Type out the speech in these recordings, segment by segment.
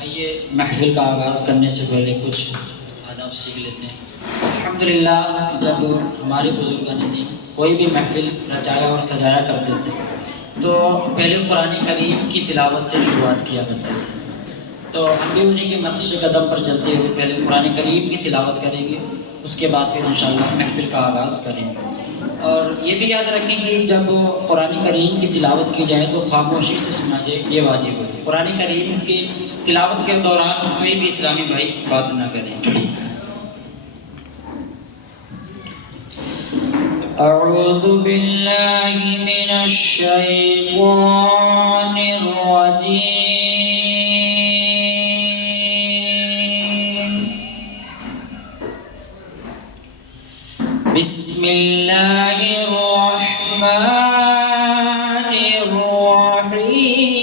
آئیے محفل کا آغاز کرنے سے پہلے کچھ آداب سیکھ لیتے ہیں۔ الحمدللہ جب ہمارے بزرگان دین کوئی بھی محفل رچایا اور سجایا کرتے تھے تو پہلے قرآن کریم کی تلاوت سے شروعات کیا کرتے تھے، تو ہم بھی انہیں کے نقش قدم پر چلتے ہوئے پہلے قرآن کریم کی تلاوت کریں گے، اس کے بعد پھر انشاءاللہ محفل کا آغاز کریں گے۔ اور یہ بھی یاد رکھیں کہ جب قرآن کریم کی تلاوت کی جائے تو خاموشی سے سنا جائے، یہ واجب ہے۔ قرآن کریم کی تلاوت کے دوران کوئی بھی اسلامی بھائی بات نہ کریں۔ اعوذ باللہ من الشیطان الرجیم، بسم اللہ الرحمن الرحیم،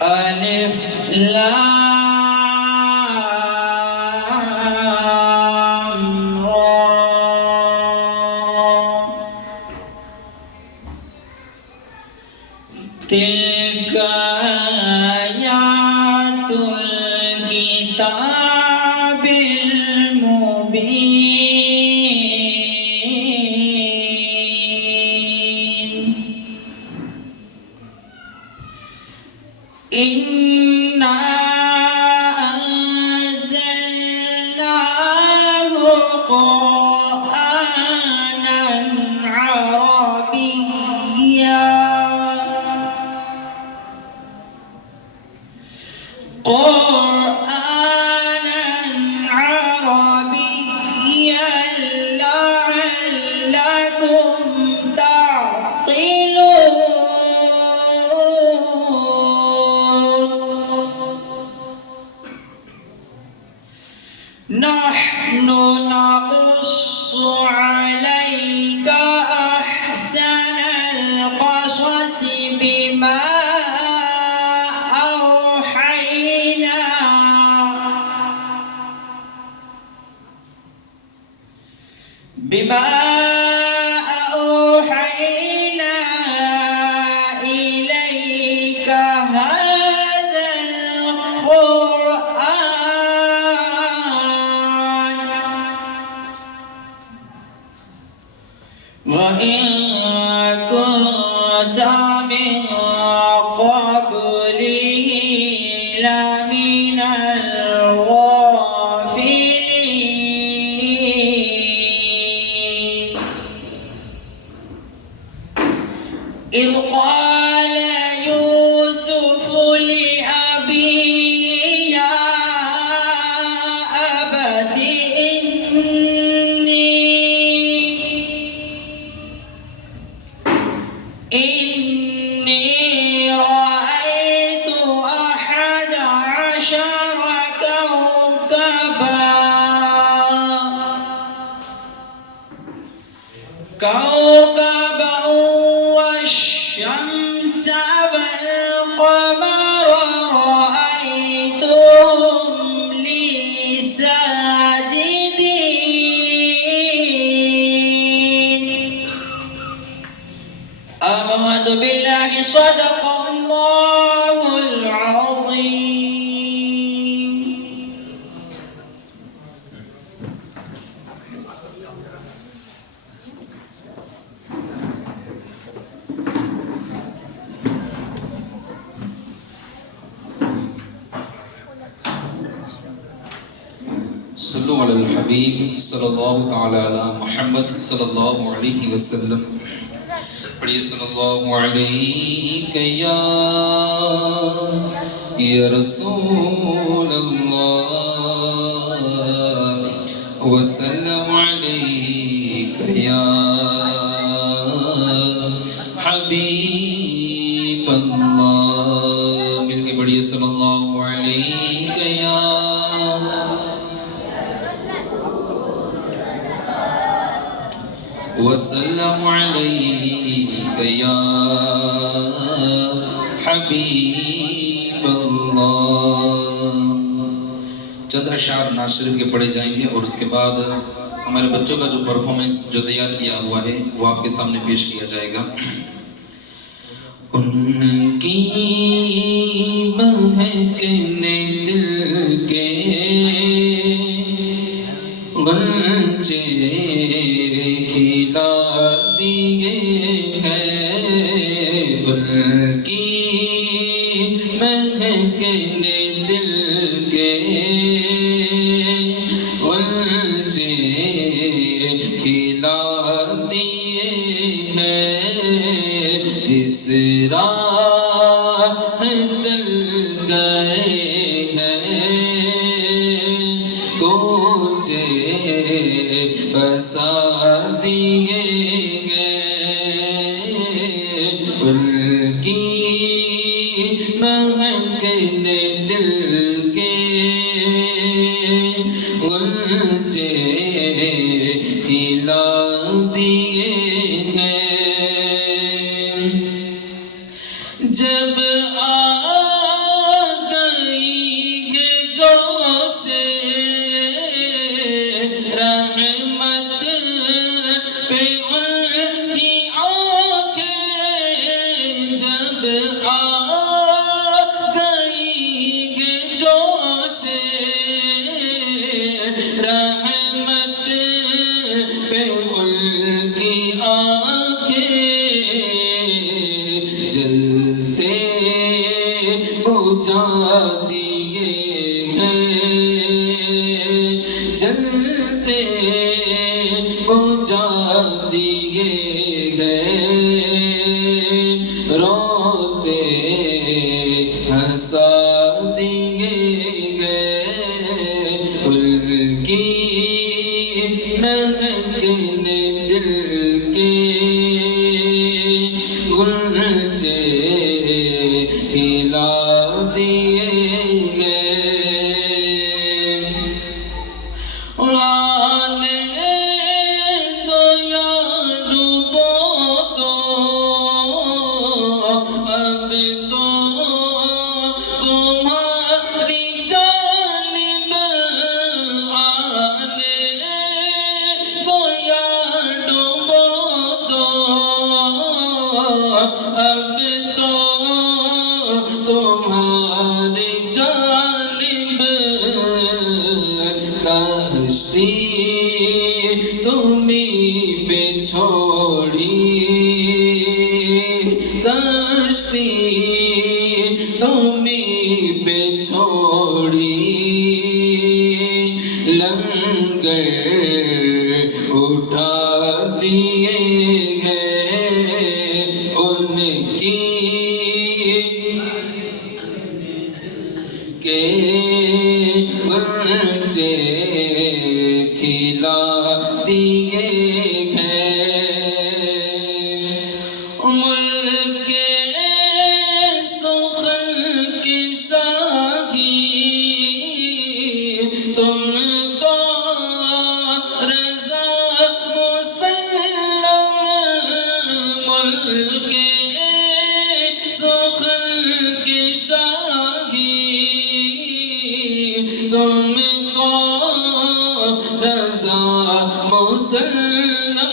الف لام را، تلک آیات الکتاب المبین، اِنَّا أَنزَلْنَاهُ قُرْآنًا عَرَبِيًّا، قُرْآنًا عَرَبِيًّا لَعَلَّكُمْ تعقلون، نحن نقص عليك أحسن القصص بما أوحينا إليك هذا القرآن، وإن كنت من قبله لمن الغافلين، إذ قال يوسف لأبيه يا أبت إني رأيت 11 كوكبا والشمس والقمر رأيتهم لي ساجدين، آمنت بالله صدق الله العظيم۔ صلو علی الحبیب صلی اللہ تعالی علی محمد صلی اللہ علیہ وسلم۔ پڑھیے صلی اللہ علیہ یا رسول اللہ، وسلم علیک یا حبیب اللہ۔ مل کے پڑھیے صلی اللہ علیہ یا وسلم علیک یا حبیب اللہ۔ چند اشعار نعت شریف کے پڑھے جائیں گے اور اس کے بعد ہمارے بچوں کا جو پرفارمنس جو تیار کیا ہوا ہے وہ آپ کے سامنے پیش کیا جائے گا. ان کی مہکنے دل کے غنچے کھلا دیے ہیں، ان کی مہکنے دل کے غنچے کھلا دیے ہیں، جس راہ چل گئے ہیں کوچے بسا دیے گئے، ان کی مہکنے دل کے غنچے کھلا دیے ہیں. جب آ گئی ہے جوش رحمت پہ ان کی آنکھیں، جب آ گئی ہے جوش رحمت پہ ان کی آنکھیں، جلتے بجھا دیے ہیں، جلتے بجھا دیے ہیں، روتے ہنسا دیے گئے، ان کی مہکنے دل کے غنچے کھلا دیے گئے. آنے دو یا ڈوبو دو، اب تو تمہاری جانب، آنے دو یا ڈوبو دو، اب تو تمہاری جانب، کشتی تمہیں پہ چھوڑی، کشتی تمہیں پہ چھوڑی، لنگر اٹھا دیے گئے، ان کی کے غنچے کھلا دیے گئے. ملک سخن کی شاہی تم کو رضا مسلم، ملک سخن کی شاہی تم کو رضا مسلم،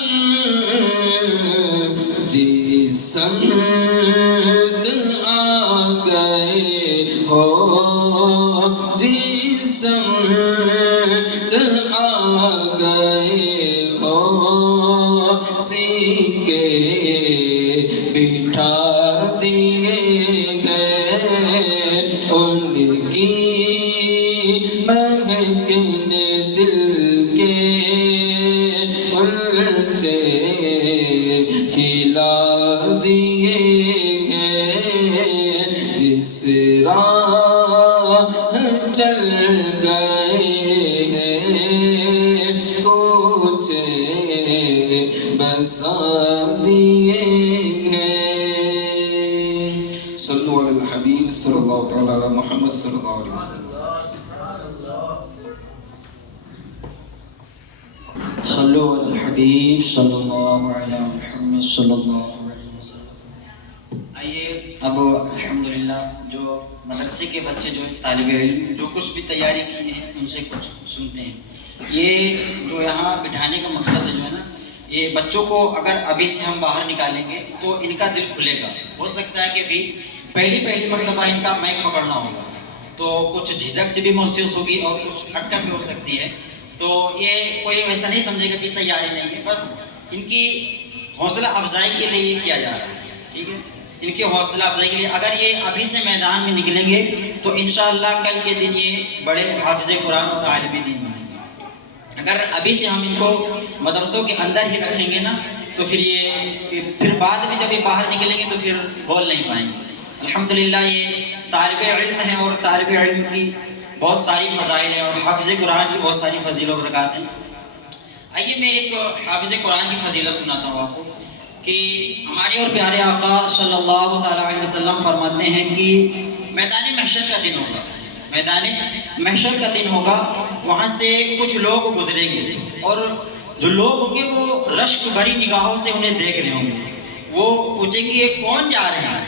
جس سمت آ گئے ہو، جس سمت آ گئے ہو، سیکھے بٹھا دیے گئے، ان کی مہکنے دل کے غنچے کھلا دیے گئے، جس راہ چل گئے ہیں کوچے بسا دیے گئے. صلو علی الحبیب صلی اللہ تعالی علی محمد صلی اللہ علیہ وسلم. صلو علی الحبیب صلی اللہ علیہ محمد صلی اللہ علیہ وسلم. آئیے اب الحمدللہ جو مدرسے کے بچے جو طالب علم جو کچھ بھی تیاری کی ہیں ان سے کچھ سنتے ہیں. یہ جو یہاں بٹھانے کا مقصد جو ہے نا، یہ بچوں کو اگر ابھی سے ہم باہر نکالیں گے تو ان کا دل کھلے گا. ہو سکتا ہے کہ بھی پہلی مرتبہ ان کا مائک پکڑنا ہوگا تو کچھ جھجک سے بھی محسوس ہوگی اور کچھ اٹکن بھی ہو سکتی ہے. تو یہ کوئی ایسا نہیں سمجھے گا کہ تیاری نہیں ہے، بس ان کی حوصلہ افزائی کے لیے یہ کیا جا رہا ہے. ٹھیک ہے، ان کی حوصلہ افزائی کے لیے اگر یہ ابھی سے میدان میں نکلیں گے تو انشاءاللہ کل کے دن یہ بڑے حافظ قرآن اور عالم دین بنیں گے. اگر ابھی سے ہم ان کو مدرسوں کے اندر ہی رکھیں گے نا تو پھر بعد میں جب یہ باہر نکلیں گے تو پھر بول نہیں پائیں گے. الحمدللہ یہ طالب علم ہے اور طالب علم کی بہت ساری فضائل ہیں اور حافظ قرآن کی بہت ساری فضیل و برکات ہیں. آئیے میں ایک حافظ قرآن کی فضیلت سناتا ہوں آپ کو کہ ہمارے اور پیارے آقا صلی اللہ تعالیٰ علیہ وسلم فرماتے ہیں کہ میدان محشر کا دن ہوگا، میدان محشر کا دن ہوگا، وہاں سے کچھ لوگ گزریں گے اور جو لوگ ہوں گے وہ رشک بھری نگاہوں سے انہیں دیکھ رہے ہوں گے. وہ پوچھیں گے یہ کون جا رہے ہیں؟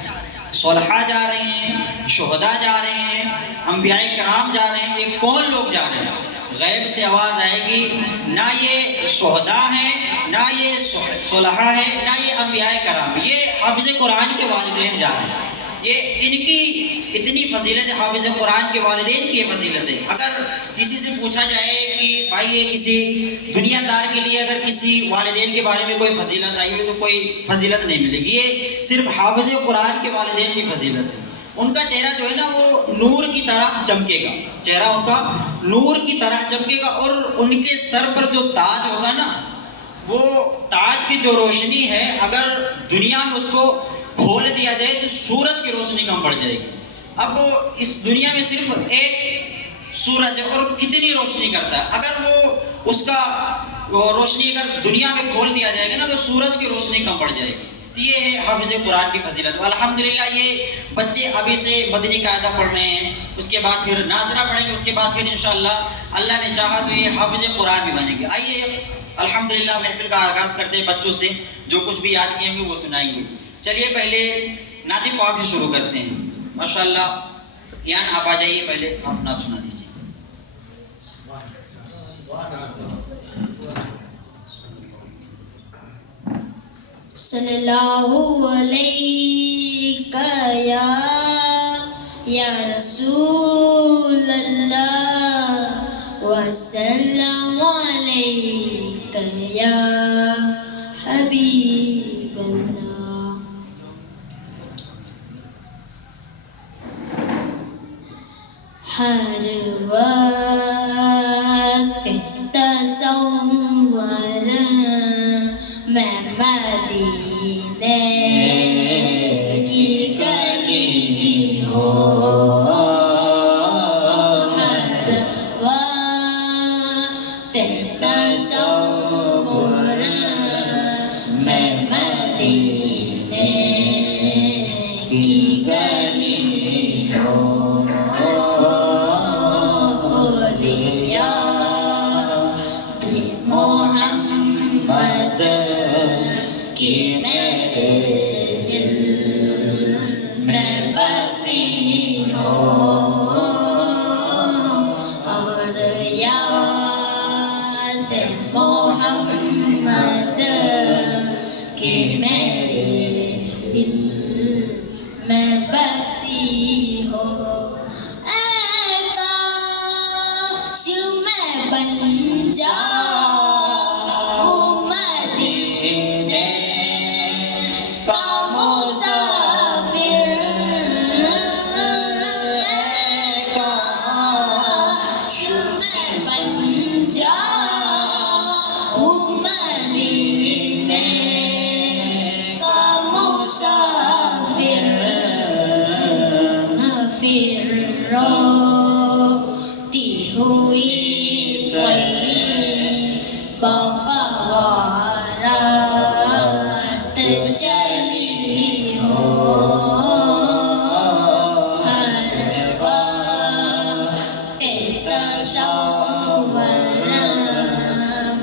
صلحاء جا رہے ہیں، شہداء جا رہے ہیں، انبیاء کرام جا رہے ہیں، یہ کون لوگ جا رہے ہیں؟ غیب سے آواز آئے گی نہ یہ شہداء ہیں، نہ یہ صلحاء ہیں، نہ یہ انبیاء کرام، یہ حافظ قرآن کے والدین جا رہے ہیں. یہ ان کی اتنی فضیلت ہے، حافظ قرآن کے والدین کی یہ فضیلت ہے. اگر کسی سے پوچھا جائے کہ بھائی یہ کسی دنیا دار کے لیے اگر کسی والدین کے بارے میں کوئی فضیلت آئی ہوئی تو کوئی فضیلت نہیں ملے گی. یہ صرف حافظ قرآن کے والدین کی فضیلت ہے. ان کا چہرہ جو ہے نا وہ نور کی طرح چمکے گا، چہرہ ان کا نور کی طرح چمکے گا اور ان کے سر پر جو تاج ہوگا نا، وہ تاج کی جو روشنی ہے اگر دنیا میں اس کو کھول دیا جائے تو سورج کی روشنی کم پڑ جائے گی. اب اس دنیا میں صرف ایک سورج ہے اور کتنی روشنی کرتا ہے، اگر وہ اس کا روشنی اگر دنیا میں کھول دیا جائے گا نا تو سورج کی روشنی کم پڑ جائے گی. یہ ہے حافظ قرآن کی فضیلت. الحمدللہ یہ بچے ابھی سے مدنی قاعدہ پڑھ رہے ہیں، اس کے بعد پھر ناظرہ پڑھیں گے، اس کے بعد پھر انشاءاللہ اللہ نے چاہا تو یہ حافظ قرآن بھی بنیں گے. آئیے الحمدللہ محفل کا آغاز کرتے ہیں بچوں سے، جو کچھ بھی یاد کیے ہوں گے وہ سنائیں گے. چلیے پہلے نعت پاک سے شروع کرتے ہیں. ماشاءاللہ یان آپ آ جائیے، پہلے آپ نعت سنا دیجیے. صلی اللہ علیہ یا رسول اللہ وسلم علیک یا حبیب اللہ. ہر وقت تصور میں مدینے کی گلی ہو، ہر وقت تصور میں مدینے کی گلی ہو، محمد کی میرے دل میں بسی ہو، اور یاد محمد کی میرے دل میں بسی ہو. اے کاش میں بن جاؤں مدینے کا مسافر، اے کاش میں بن جاؤں مدینے کا مسافر. پھر روتی ہوئی بقوارات چلی ہو، ہر وقت تصور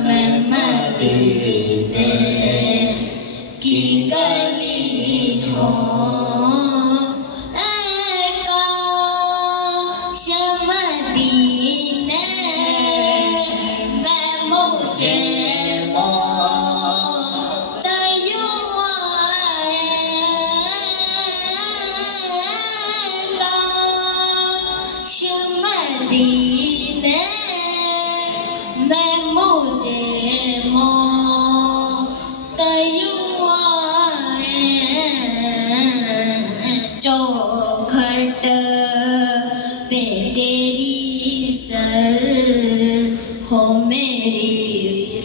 میں مدینے کی گلی ہو. مدینے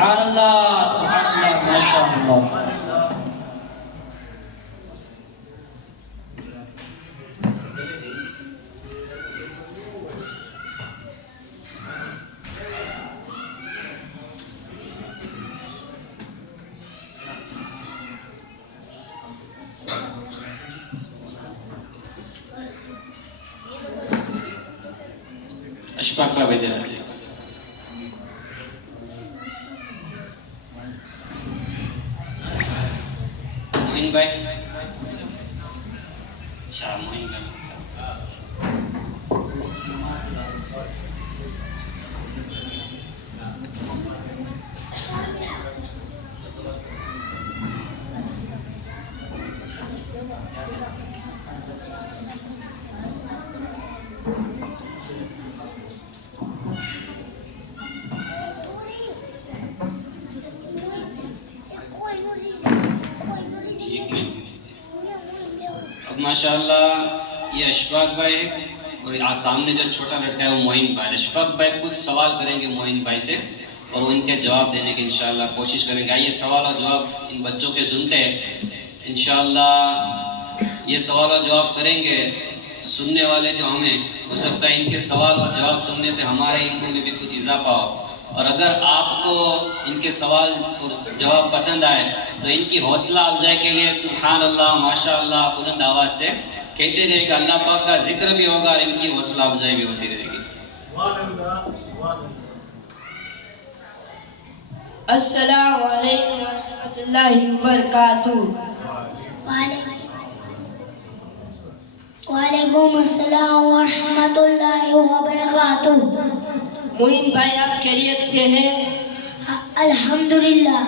سبحان اللہ ماشاء اللہ. اشفاق بھائی دے رہے تھے. موہن بھائی. اچھا موہن بھائی. ماشاء اللہ یہ اشفاق بھائی اور سامنے جو چھوٹا لڑکا ہے وہ موہن بھائی. اشفاق بھائی کچھ سوال کریں گے موہن بھائی سے اور ان کے جواب دینے کی انشاءاللہ کوشش کریں گے. آئیے سوال اور جواب ان بچوں کے سنتے ہیں. انشاءاللہ یہ سوال اور جواب کریں گے. سننے والے جو ہمیں ہو سکتا ہے ان کے سوال اور جواب سننے سے ہمارے علم میں بھی کچھ اضافہ ہو. اور اگر آپ کو ان کے سوال اور جواب پسند آئے تو ان کی حوصلہ افزائی کے لیے سبحان اللہ ماشاء اللہ بلند آواز سے کہتے رہے گا. اللہ پاک کا ذکر بھی ہوگا اور ان کی حوصلہ افزائی بھی ہوتی رہے گی. السلام علیکم ورحمۃ اللہ وبرکاتہ. وعلیکم السلام ورحمۃ اللہ وبرکاتہ. موہن بھائی آپ خیریت سے ہیں؟ الحمدللہ.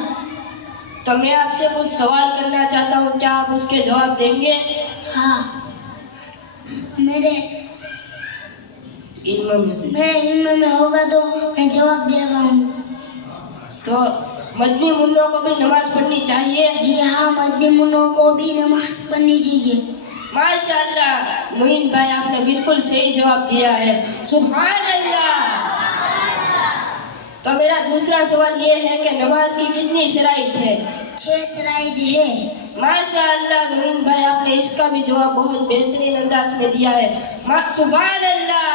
تو میں آپ سے کچھ سوال کرنا چاہتا ہوں, کیا آپ اس کے جواب دیں گے؟ ہاں. میرے علم میں ہوگا تو میں جواب دے رہا ہوں. تو مدنی منوں کو بھی نماز پڑھنی چاہیے؟ جی ہاں, مدنی منوں کو بھی نماز پڑھنی چاہیے. ماشاء اللہ موہن بھائی آپ نے بالکل صحیح جواب دیا ہے. سبحان اللہ. تو میرا دوسرا سوال یہ ہے کہ نماز کی کتنی شرائط ہے؟ 6 شرائط ہے. ماشاء اللہ موہن بھائی آپ نے اس کا بھی جواب بہت بہترین انداز میں دیا ہے. سبحان اللہ.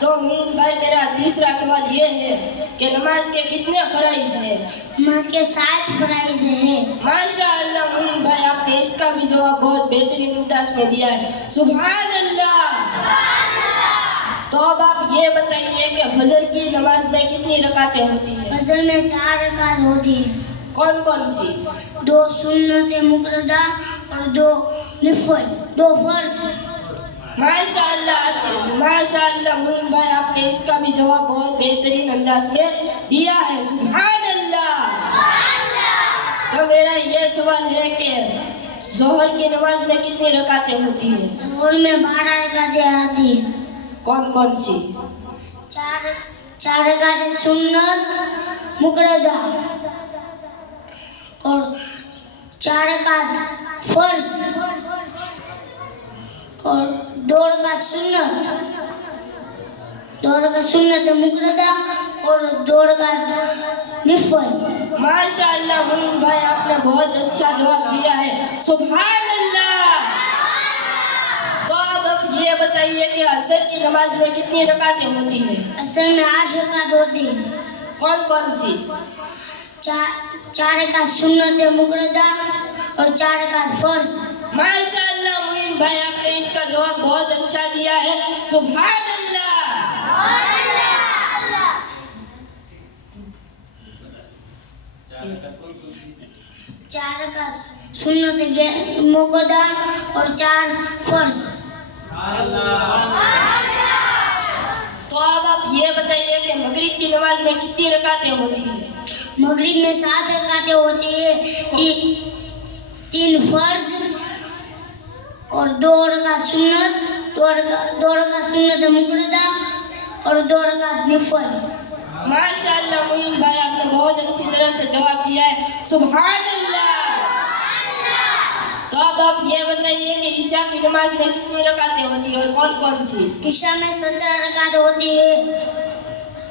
تو موہن بھائی میرا تیسرا سوال یہ ہے کہ نماز کے کتنے فرائض ہیں؟ نماز کے 7 فرائض ہیں. ماشاء اللہ موہن بھائی آپ نے اس کا بھی جواب بہت بہترین انداز میں دیا ہے. سبحان اللہ. تو اب آپ یہ بتائیے کہ فجر کی نماز میں کتنی رکعتیں ہوتی ہیں؟ فجر میں 4 رکعت ہوتی ہیں. کون کون سی؟ 2 سنت مقررہ اور 2 نفل, 2 فرض. ماشاء اللہ موہن بھائی آپ نے اس کا بھی جواب بہت بہترین انداز میں دیا ہے. سبحان اللہ. تو میرا یہ سوال ہے کہ ظہر کی نماز میں کتنی رکعتیں ہوتی ہیں؟ ظہر میں 12 رکعتیں آتی ہیں. کون کون سی؟ 4 رکعت سنت مقررہ اور 4 رکعت فرض اور 2 رکعت سنت مقررہ اور 2 رکعت نفل. ماشاء اللہ موہن بھائی آپ نے بہت اچھا جواب دیا ہے. سبحان اللہ. تو اب یہ بتائیے کہ عصر کی نماز میں کتنی رکعتیں ہوتی ہیں؟ عصر میں 8 رکعت ہوتی ہیں. کون کون سی؟ 4 رکعت سنت مقررہ اور 4 رکعت فرض. ماشاء اللہ موہن بھائی آپ نے اس کا جواب بہت اچھا دیا ہے. سبحان اللہ. 4 رکعت سنت مقررہ اور 4 فرض. تو اب آپ یہ بتائیے کہ مغرب کی نماز میں کتنی رکعتیں ہوتی ہیں؟ مغرب میں 7 رکعتیں ہوتی ہیں. 3 فرض اور 2 رکعت سنت, 2 رکعت سنت مقررہ اور 2 رکعت نفل. ماشاء اللہ موہن بھائی آپ نے بہت اچھی طرح سے جواب دیا ہے. سبحان اللہ. تو اب آپ یہ بتائیے کہ عشاء کی نماز میں کتنی رکعتیں ہوتی ہیں اور کون کون سی؟ عشاء میں 17 رکعت ہوتی ہے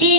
3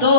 2।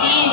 3।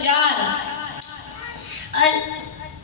4।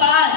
5।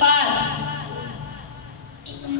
5।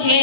6।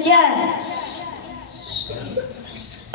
4,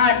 8।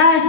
8,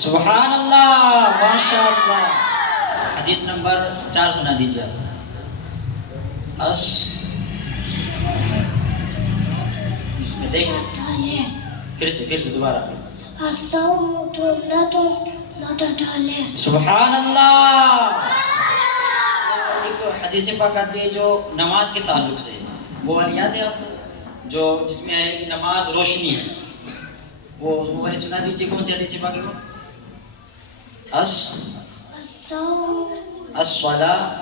سبحان اللہ، ماشاء اللہ. حدیث نمبر 4 سنا دیجیے آپ. اس میں دیکھ لیں پھر سے دوبارہ. سبحان اللہ. ایک حدیث پاک آتی ہے جو نماز کے تعلق سے، وہ والی یاد ہے آپ کو، جو جس میں ہے نماز روشنی ہے، وہ والی سنا دیجیے. کون سی حدیث پاک ہے وہ؟ الصلاۃ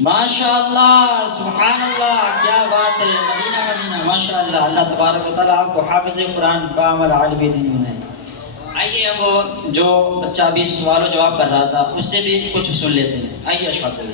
ماشاء اللہ، سبحان اللہ، کیا بات ہے. مدینہ ماشاء اللہ. اللہ تبارک و تعالیٰ آپ کو حافظ قرآن بعمل عالم دین بنائے. آئیے اب جو بچہ ابھی سوال و جواب کر رہا تھا اس سے بھی کچھ سن لیتے ہیں. آئیے اشفاق بھائی.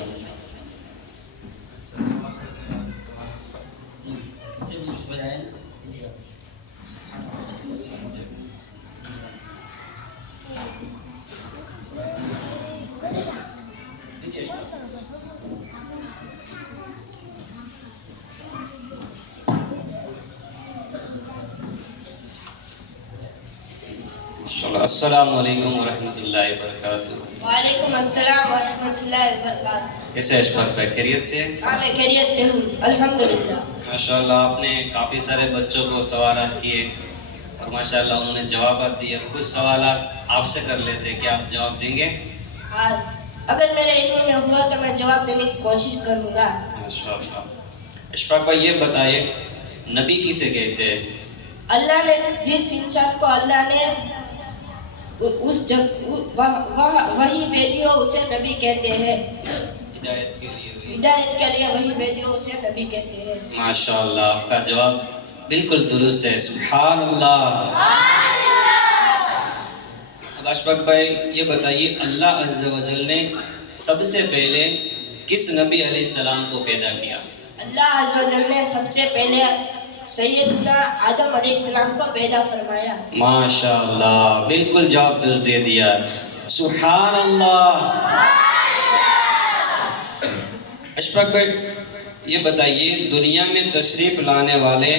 السلام علیکم ورحمۃ اللہ وبرکاتہ. وعلیکم السلام ورحمۃ اللہ وبرکاتہ. کیسے اشفاق بھائی، خیریت سے؟ ہاں میں خیریت سے ہوں الحمدللہ. ماشاء اللہ، آپ نے کافی سارے بچوں کو سوالات کیے اور ماشاء اللہ انہوں نے جوابات دیے. کچھ سوالات آپ سے کر لیتے، کیا آپ جواب دیں گے؟ ہاں، اگر میرے علم میں ہوا تو میں جواب دینے کی کوشش کروں گا. ماشاء اللہ. اشفاق بھائی یہ بتائیے، نبی کسے کہتے ہیں؟ اللہ نے جس انسان کو اللہ نے وہی بھیجی ہو اسے نبی کہتے ہیں. ہدایت کے لیے وہی بھیجی ہو اسے نبی کہتے ہیں. ماشاء اللہ، آپ کا جواب بالکل درست ہے. سبحان اللہ. اب اشفاق بھائی یہ بتائیے، اللہ عز و جل نے سب سے پہلے کس نبی علیہ السلام کو پیدا کیا؟ اللہ عز و جل نے سب سے پہلے سیدنا آدم علیہ السلام کو پیدا فرمایا. ماشاء اللہ، بالکل جواب درست دے دیا. سبحان اللہ. اشفاق بھائی یہ بتائیے، دنیا میں تشریف لانے والے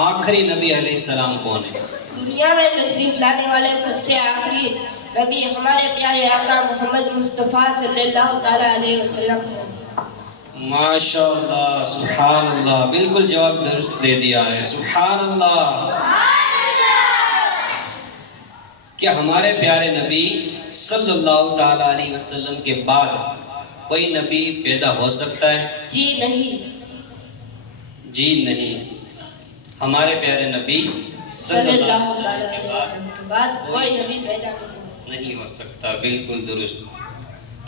آخری نبی علیہ السلام کون ہیں؟ دنیا میں تشریف لانے والے سب سے آخری نبی ہمارے پیارے آقا محمد مصطفیٰ صلی اللہ تعالیٰ علیہ وسلم ہیں. ماشاء اللہ، سبحان اللہ، بالکل جواب درست دے دیا ہے. سبحان اللہ. کیا ہمارے پیارے نبی صلی اللہ تعالیٰ علیہ وسلم کے بعد کوئی نبی پیدا ہو سکتا ہے؟ جی نہیں. جی نہیں. ہمارے پیارے نبی صلی اللہ تعالیٰ علیہ وسلم کے بعد کوئی نبی پیدا نہیں ہو سکتا. بالکل درست.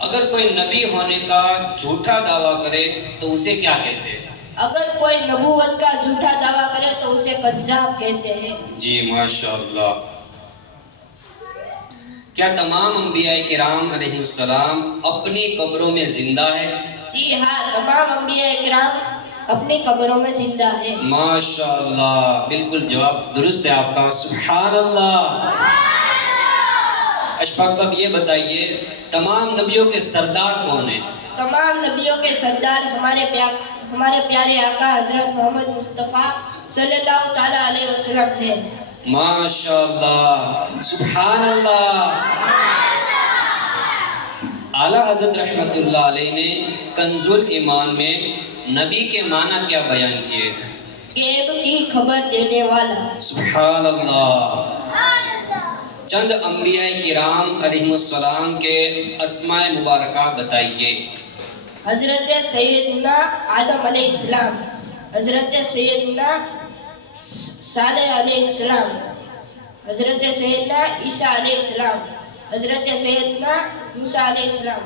اگر کوئی نبی ہونے کا جھوٹا دعویٰ کرے تو اسے کیا کہتے ہیں؟ اگر کوئی نبوت کا جھوٹا دعویٰ کرے تو اسے کذاب کہتے ہیں. جی ماشاء اللہ. کیا تمام انبیاء کرام علیہ السلام اپنی قبروں میں زندہ ہیں؟ جی ہاں، تمام انبیاء کرام اپنی قبروں میں زندہ ہیں. ماشاء اللہ، بالکل جواب درست ہے آپ کا. سبحان اللہ. اشفاق اب یہ بتائیے، تمام نبیوں کے سردار کون ہیں؟ تمام نبیوں کے سردار ہمارے پیارے آقا حضرت محمد مصطفیٰ صلی اللہ تعالیٰ علیہ وسلم ہیں. ماشاء اللہ. سبحان اللہ. اعلیٰ حضرت رحمت اللہ علیہ نے کنز الایمان میں نبی کے معنی کیا بیان کیے؟ غیب کی خبر دینے والا. سبحان اللہ. چند انبیاء کرام علیہ السلام کے اسماء مبارکہ بتائیے. حضرت سیدنا آدم علیہ السلام، حضرت سیدنا صالح علیہ السلام، حضرت سیدنا عیسیٰ علیہ السلام، حضرت سیدنا موسیٰ علیہ السلام،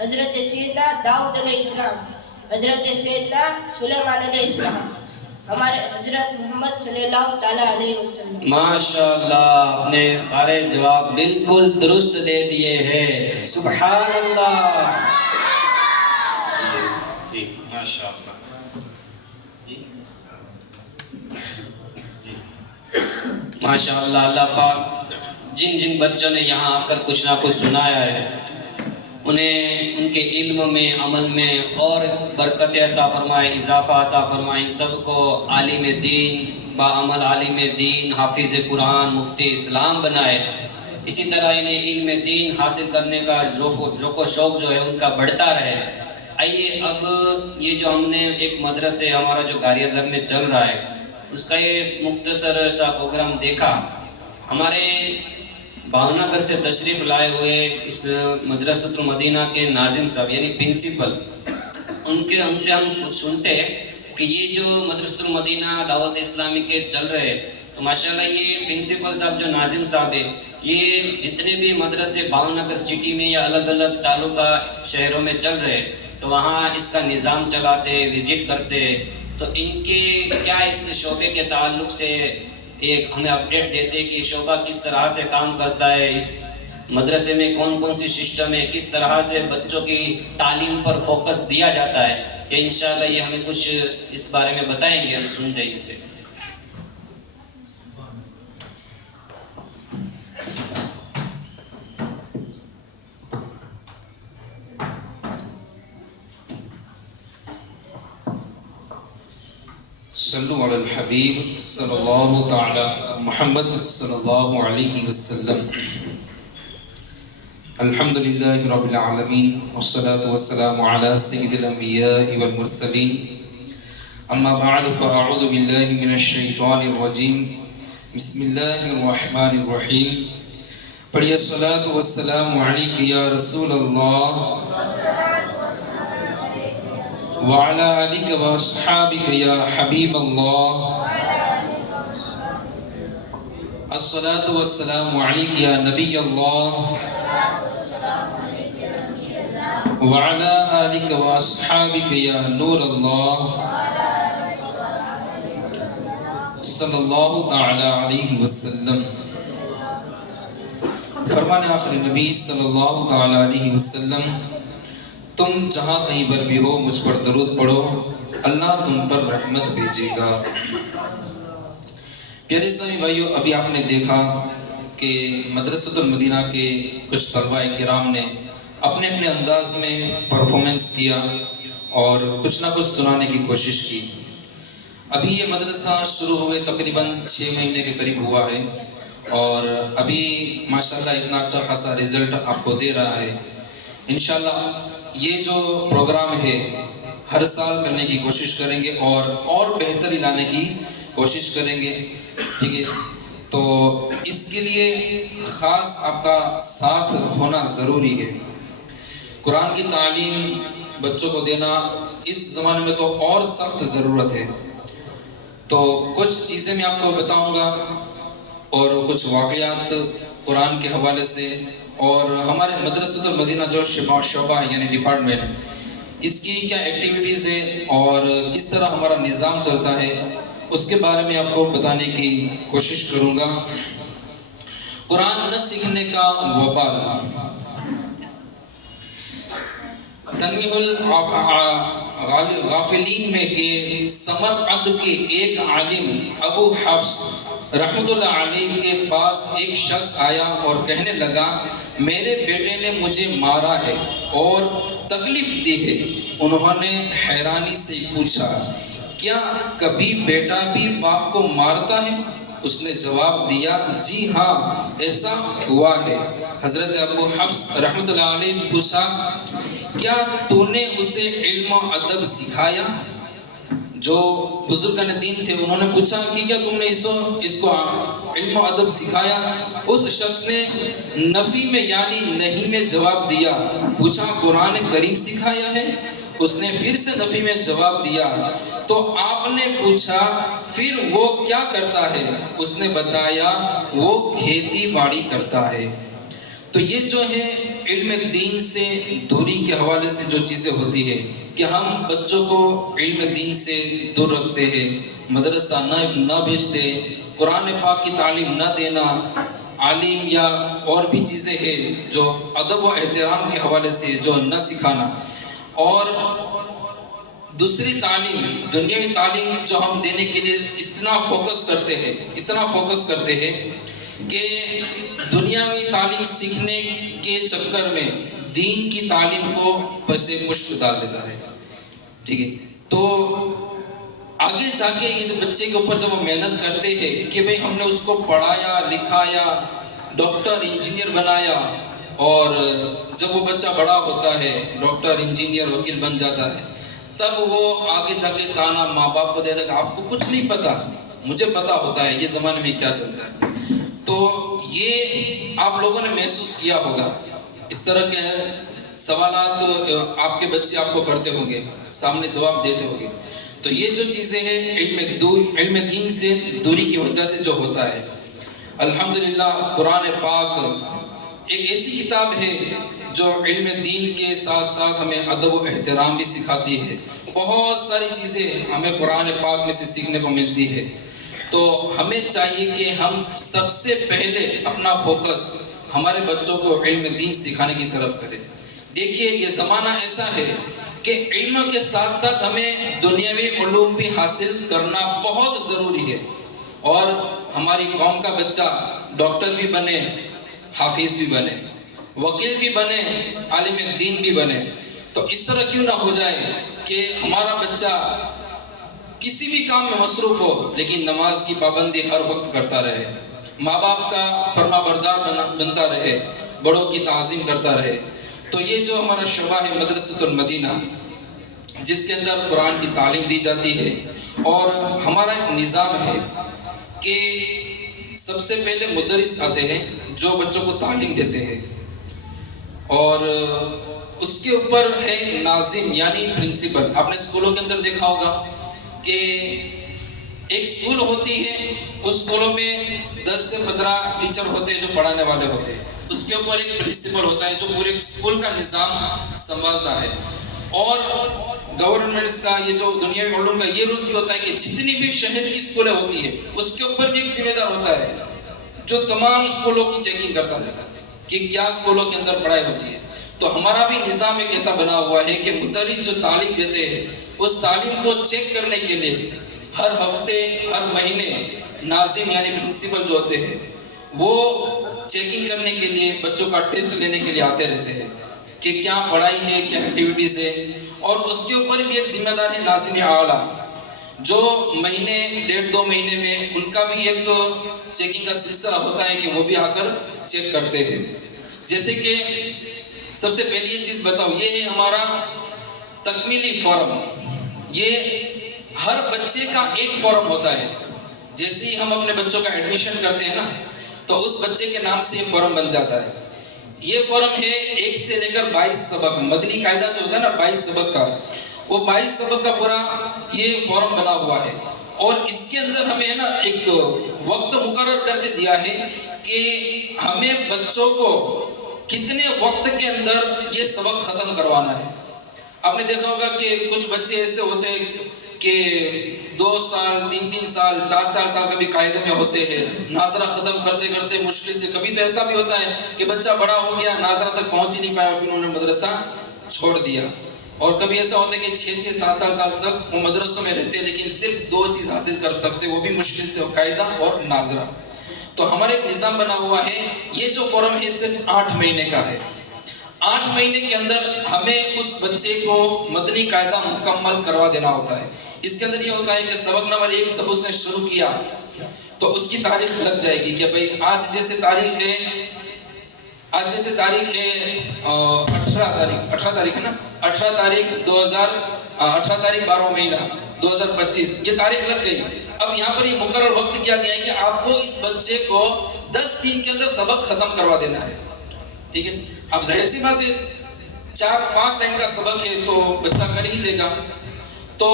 حضرت سیدنا داؤد علیہ السلام، حضرت سیدنا سلیمان علیہ السلام، ہمارے حضرت محمد صلی اللہ تعالیٰ علیہ وسلم. ماشاء اللہ، آپ نے سارے جواب بالکل درست دے دیے ہیں. سبحان اللہ. جی ماشاء اللہ. جی ماشاء اللہ. اللہ پاک جن بچوں نے یہاں آ کر کچھ نہ کچھ سنایا ہے انہیں ان کے علم میں، عمل میں اور برکت عطا فرمائے، اضافہ عطا فرمائے، ان سب کو عالم دین، باعمل عالم دین، حافظ قرآن، مفتی اسلام بنائے۔ اسی طرح انہیں علم دین حاصل کرنے کا ذوق و شوق جو ہے ان کا بڑھتا رہے۔ آئیے اب یہ جو ہم نے ایک مدرسے ہمارا جو گاریہ در میں چل رہا ہے اس کا یہ مختصر سا پروگرام دیکھا۔ ہمارے بھاؤنگر سے تشریف لائے ہوئے اس مدرسۃ المدینہ کے ناظم صاحب یعنی پرنسپل، ان سے ہم کچھ سنتے کہ یہ جو مدرسۃ المدینہ دعوت اسلامی کے چل رہے تو ماشاءاللہ یہ پرنسپل صاحب جو ناظم صاحب ہے یہ جتنے بھی مدرسے بھاؤنگر سٹی میں یا الگ الگ تعلقہ شہروں میں چل رہے تو وہاں اس کا نظام چلاتے، وزٹ کرتے، تو ان کے کیا اس شعبے کے تعلق سے ایک ہمیں اپڈیٹ دیتے کہ شعبہ کس طرح سے کام کرتا ہے، اس مدرسے میں کون کون سی سسٹم ہے، کس طرح سے بچوں کی تعلیم پر فوکس دیا جاتا ہے، یہ انشاءاللہ یہ ہمیں کچھ اس بارے میں بتائیں گے، ہم سنتے ہیں ان سے۔ صلو علی الحبیب صلی اللہ تعالی محمد صلی اللہ علیہ وسلم۔ الحمدللہ رب العالمین والصلاة والسلام علی سید الانبیاء والمرسلین، اما بعد فاعوذ باللہ من الشیطان الرجیم، بسم اللہ الرحمن الرحیم۔ پڑھیے الصلاة والسلام علیک یا رسول اللہ وعلى آلك وأصحابك يا حبيب الله، الصلاة والسلام عليك يا نبي الله وعلى آلك وأصحابك يا نور الله صلی اللہ تعالی علیہ وسلم۔ فرمان آخر نبی صلی اللہ تعالی علیہ وسلم، تم جہاں کہیں پر بھی ہو مجھ پر درود پڑھو، اللہ تم پر رحمت بھیجے گا۔ پیارے اسلامی بھائیو، ابھی آپ نے دیکھا کہ مدرسۃ المدینہ کے کچھ طلباء کرام نے اپنے اپنے انداز میں پرفارمنس کیا اور کچھ نہ کچھ سنانے کی کوشش کی۔ ابھی یہ مدرسہ شروع ہوئے تقریباً 6 مہینے کے قریب ہوا ہے اور ابھی ماشاءاللہ اتنا اچھا خاصا رزلٹ آپ کو دے رہا ہے۔ انشاءاللہ یہ جو پروگرام ہے ہر سال کرنے کی کوشش کریں گے اور بہتری لانے کی کوشش کریں گے، ٹھیک ہے؟ تو اس کے لیے خاص آپ کا ساتھ ہونا ضروری ہے۔ قرآن کی تعلیم بچوں کو دینا اس زمانے میں تو اور سخت ضرورت ہے۔ تو کچھ چیزیں میں آپ کو بتاؤں گا اور کچھ واقعات قرآن کے حوالے سے، اور ہمارے مدرسۃ المدینہ جو شعبہ ہے یعنی ڈپارٹمنٹ، اس کی کیا ایکٹیویٹیز ہے اور کس طرح ہمارا نظام چلتا ہے، اس کے بارے میں آپ کو بتانے کی کوشش کروں گا۔ قرآن نہ سیکھنے کا وبال۔ تنویہ الغافلین میں کہ سمرقند کے ایک عالم ابو حفص رحمت اللہ علیہ کے پاس ایک شخص آیا اور کہنے لگا، میرے بیٹے نے مجھے مارا ہے اور تکلیف دی ہے۔ انہوں نے حیرانی سے پوچھا، کیا کبھی بیٹا بھی باپ کو مارتا ہے؟ اس نے جواب دیا، جی ہاں ایسا ہوا ہے۔ حضرت ابو حفص رحمت اللہ علیہ پوچھا، کیا تو نے اسے علم و ادب سکھایا؟ جو بزرگان دین تھے انہوں نے پوچھا کہ کیا تم نے اس کو علم و ادب سکھایا؟ اس شخص نے نفی میں یعنی نہیں میں جواب دیا۔ پوچھا قرآن کریم سکھایا ہے؟ اس نے پھر سے نفی میں جواب دیا۔ تو آپ نے پوچھا پھر وہ کیا کرتا ہے؟ اس نے بتایا وہ کھیتی باڑی کرتا ہے۔ تو یہ جو ہے علم دین سے دوری کے حوالے سے جو چیزیں ہوتی ہے کہ ہم بچوں کو علم دین سے دور رکھتے ہیں، مدرسہ نہ بھیجتے، قرآن پاک کی تعلیم نہ دینا، عالم یا اور بھی چیزیں ہیں جو ادب و احترام کے حوالے سے جو نہ سکھانا، اور دوسری تعلیم دنیاوی تعلیم جو ہم دینے کے لیے اتنا فوکس کرتے ہیں کہ دنیاوی تعلیم سیکھنے کے چکر میں دین کی تعلیم کو پس پشت ڈال دیتا ہے. ٹھیک ہے, تو آگے جا کے یہ بچے کے اوپر جب وہ محنت کرتے ہیں کہ بھئی ہم نے اس کو پڑھایا لکھایا ڈاکٹر انجینئر بنایا, اور جب وہ بچہ بڑا ہوتا ہے ڈاکٹر انجینئر وکیل بن جاتا ہے, تب وہ آگے جا کے تانا ماں باپ کو دیتا ہے کہ آپ کو کچھ نہیں پتا, مجھے پتا ہوتا ہے یہ زمانے میں کیا چلتا ہے. تو یہ آپ لوگوں نے محسوس کیا ہوگا, اس طرح کے سوالات آپ کے بچے آپ کو کرتے ہوں گے, سامنے جواب دیتے ہوں گے. تو یہ جو چیزیں ہیں علم دین سے دوری کی وجہ سے جو ہوتا ہے. الحمدللہ قرآن پاک ایک ایسی کتاب ہے جو علم دین کے ساتھ ساتھ ہمیں ادب و احترام بھی سکھاتی ہے. بہت ساری چیزیں ہمیں قرآن پاک میں سے سیکھنے کو ملتی ہے. تو ہمیں چاہیے کہ ہم سب سے پہلے اپنا فوکس ہمارے بچوں کو علم دین سکھانے کی طرف کریں. دیکھیے یہ زمانہ ایسا ہے کہ علم کے ساتھ ساتھ ہمیں دنیاوی علوم بھی حاصل کرنا بہت ضروری ہے, اور ہماری قوم کا بچہ ڈاکٹر بھی بنے, حافظ بھی بنے, وکیل بھی بنے, عالم دین بھی بنے. تو اس طرح کیوں نہ ہو جائے کہ ہمارا بچہ کسی بھی کام میں مصروف ہو لیکن نماز کی پابندی ہر وقت کرتا رہے, ماں باپ کا فرما بردار بنتا رہے, بڑوں کی تعظیم کرتا رہے. تو یہ جو ہمارا شعبہ ہے مدرسۃ المدینہ, جس کے اندر قرآن کی تعلیم دی جاتی ہے, اور ہمارا ایک نظام ہے کہ سب سے پہلے مدرس آتے ہیں جو بچوں کو تعلیم دیتے ہیں, اور اس کے اوپر ہے ناظم یعنی پرنسپل. آپ نے اسکولوں کے اندر دیکھا ہوگا کہ ایک اسکول ہوتی ہے, اس اسکولوں میں 10 سے 15 ٹیچر ہوتے ہیں جو پڑھانے والے ہوتے ہیں, اس کے اوپر ایک پرنسپل ہوتا ہے جو پورے اسکول کا نظام سنبھالتا ہے. اور گورنمنٹس کا یہ جو دنیاوی علوم کا یہ رول بھی ہوتا ہے کہ جتنی بھی شہر کی اسکولیں ہوتی ہیں اس کے اوپر بھی ایک ذمہ دار ہوتا ہے جو تمام اسکولوں کی چیکنگ کرتا رہتا ہے کہ کیا اسکولوں کے اندر پڑھائی ہوتی ہے. تو ہمارا بھی نظام ایک ایسا بنا ہوا ہے کہ مدرس جو تعلیم دیتے ہیں اس تعلیم کو چیک کرنے کے لیے ہر ہفتے ہر مہینے ناظم یعنی پرنسپل جو ہوتے ہیں وہ چیکنگ کرنے کے لیے بچوں کا ٹیسٹ لینے کے لیے آتے رہتے ہیں کہ کیا پڑھائی ہے, کیا ایکٹیویٹیز ہے. اور اس کے اوپر بھی ایک ذمہ دار ہے ناظم اعلیٰ, جو مہینے 1.5-2 مہینے میں ان کا بھی ایک چیکنگ کا سلسلہ ہوتا ہے کہ وہ بھی آ کر چیک کرتے ہیں. جیسے کہ سب سے پہلی یہ چیز بتاؤ, یہ ہے ہمارا تکمیلی فارم. یہ ہر بچے کا ایک فارم ہوتا ہے. جیسے ہی ہم اپنے بچوں کا ایڈمیشن کرتے ہیں نا تو اس بچے کے نام سے یہ فارم بن جاتا ہے. یہ فارم ہے 1 سے لے کر 22 سبق, مدنی قاعدہ جو ہوتا ہے نا 22 سبق کا, وہ 22 سبق کا پورا یہ فارم بنا ہوا ہے. اور اس کے اندر ہمیں نا ایک وقت مقرر کر کے دیا ہے کہ ہمیں بچوں کو کتنے وقت کے اندر یہ سبق ختم کروانا ہے. آپ نے دیکھا ہوگا کہ کچھ بچے ایسے ہوتے ہیں کہ 2 سال 3 سال 4 سال کبھی قاعدے میں ہوتے ہیں, ناظرہ ختم کرتے کرتے مشکل سے. کبھی تو ایسا بھی ہوتا ہے کہ بچہ بڑا ہو گیا, ناظرہ تک پہنچ ہی نہیں پایا, پھر انہوں نے مدرسہ چھوڑ دیا. اور کبھی ایسا ہوتا ہے کہ 6-7 سال تک وہ مدرسوں میں رہتے ہیں لیکن صرف 2 چیز حاصل کر سکتے, وہ بھی مشکل سے, قاعدہ اور ناظرہ. تو ہمارا ایک نظام بنا ہوا ہے. یہ جو فارم ہے صرف 8 مہینے کا ہے. 8 مہینے کے اندر ہمیں اس بچے کو مدنی قاعدہ مکمل کروا دینا ہوتا ہے. اس کے اندر یہ ہوتا ہے کہ سبق نمبر 1 جب اس نے شروع کیا تو اس کی تاریخ لگ جائے گی کہ بھئی آج جیسے تاریخ ہے 18 تاریخ ہے نا, 18 تاریخ 12 مہینہ 2025 یہ تاریخ لگ گئی. اب یہاں پر یہ مقرر وقت کیا گیا ہے کہ آپ کو اس بچے کو 10 دن کے اندر سبق ختم کروا دینا ہے. ٹھیک ہے, اب ظاہر سی بات ہے 4-5 لائن کا سبق ہے تو بچہ کر ہی لے گا. تو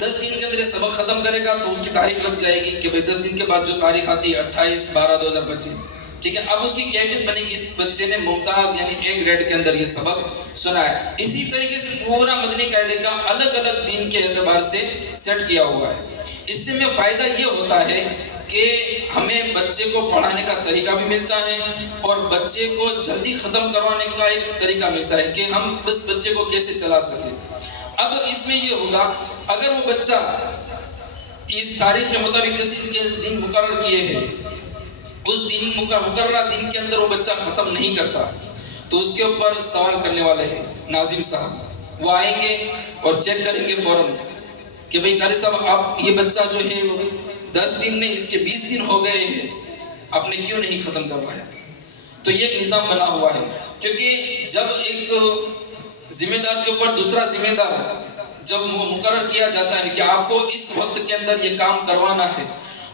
10 دن کے اندر یہ سبق ختم کرے گا تو اس کی تاریخ لگ جائے گی کہ بھئی 10 دن کے بعد جو تاریخ آتی ہے 28/12/2025. ٹھیک ہے, اب اس کی کیفیت بنے گی اس بچے نے ممتاز یعنی A گریڈ کے اندر یہ سبق سنا ہے. اسی طریقے سے پورا مدنی قاعدے کا الگ الگ دن کے اعتبار سے سیٹ کیا ہوا ہے. اس سے میں فائدہ یہ ہوتا ہے کہ ہمیں بچے کو پڑھانے کا طریقہ بھی ملتا ہے اور بچے کو جلدی ختم کروانے کا ایک طریقہ ملتا ہے کہ ہم اس بچے کو کیسے چلا سکیں. اب اس میں یہ ہوگا اگر وہ بچہ اس تاریخ کے مطابق جیسے ان کے دن مقرر کیے ہیں اس دن مقررہ دن کے اندر وہ بچہ ختم نہیں کرتا تو اس کے اوپر سوال کرنے والے ہیں ناظم صاحب، وہ آئیں گے اور چیک کریں گے فوراً کہ بھئی قاری صاحب آپ یہ بچہ جو ہے 10 دن نہیں اس کے 20 دن ہو گئے ہیں، آپ نے کیوں نہیں ختم کروایا؟ تو یہ ایک نظام بنا ہوا ہے، کیونکہ جب ایک ذمہ دار کے اوپر دوسرا ذمہ دار جب مقرر کیا جاتا ہے کہ آپ کو اس وقت کے اندر یہ کام کروانا ہے،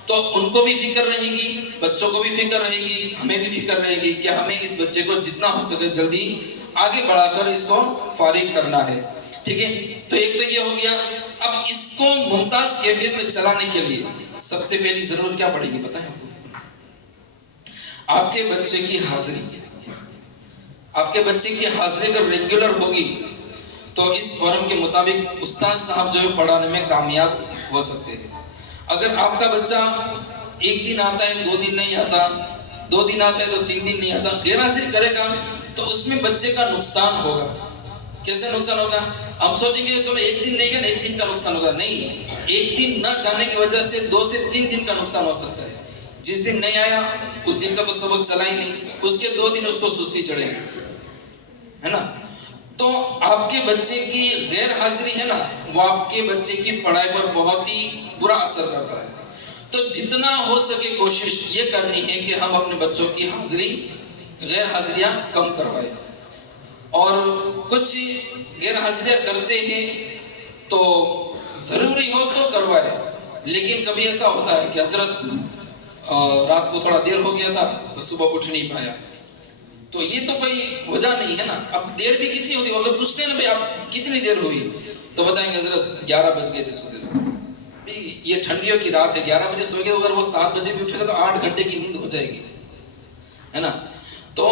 تو ان کو بھی فکر رہے گی، بچوں کو بھی فکر رہے گی، ہمیں بھی فکر رہے گی کہ ہمیں اس بچے کو جتنا ہو سکے جلدی آگے بڑھا کر اس کو فارغ کرنا ہے، ٹھیک ہے؟ تو ایک تو یہ ہو گیا۔ اب اس کو ممتاز کیفیت میں چلانے کے لیے سب سے پہلی ضرورت کیا پڑے گی پتہ ہے آپ کو؟ آپ کے بچے کی حاضری۔ آپ کے بچے کی حاضری اگر ریگولر ہوگی تو اس فارم کے مطابق استاد صاحب جو ہے پڑھانے میں کامیاب ہو سکتے ہیں۔ اگر آپ کا بچہ 1 دن آتا ہے 2 دن نہیں آتا، 2 دن آتا ہے تو 3 دن نہیں آتا، غیر حاضری کرے گا تو اس میں بچے کا نقصان ہوگا۔ کیسے نقصان ہوگا؟ ہم سوچیں گے چلو 1 دن نہیں گیا 1 دن کا نقصان ہوگا، نہیں، 1 دن نہ جانے کی وجہ سے 2 سے 3 دن کا نقصان ہو سکتا ہے۔ جس دن نہیں آیا اس دن کا تو سبق چلا ہی نہیں، اس کے 2 دن اس کو سستی چڑھے گی، ہے نا؟ تو آپ کے بچے کی غیر حاضری ہے نا، وہ آپ کے بچے کی پڑھائی پر بہت ہی برا اثر کرتا ہے۔ تو جتنا ہو سکے کوشش یہ کرنی ہے کہ ہم اپنے بچوں کی حاضری، غیر حاضریاں کم کروائیں، اور کچھ غیر حاضریاں کرتے ہیں تو ضروری ہو تو کروائے، لیکن کبھی ایسا ہوتا ہے کہ حضرت رات کو تھوڑا دیر ہو گیا تھا تو صبح اٹھ نہیں پایا، تو یہ تو کوئی وجہ نہیں ہے نا۔ اب دیر بھی کتنی ہوتی ہے، اگر پوچھتے ہیں نا بھائی آپ کتنی دیر ہوئی تو بتائیں گے حضرت 11 بج گئے تھے سوتے ہوئے۔ یہ ٹھنڈیوں کی رات ہے، 11 بجے سو گئے، اگر وہ 7 بجے بھی اٹھے گا تو 8 گھنٹے کی نیند ہو جائے گی، ہے نا؟ تو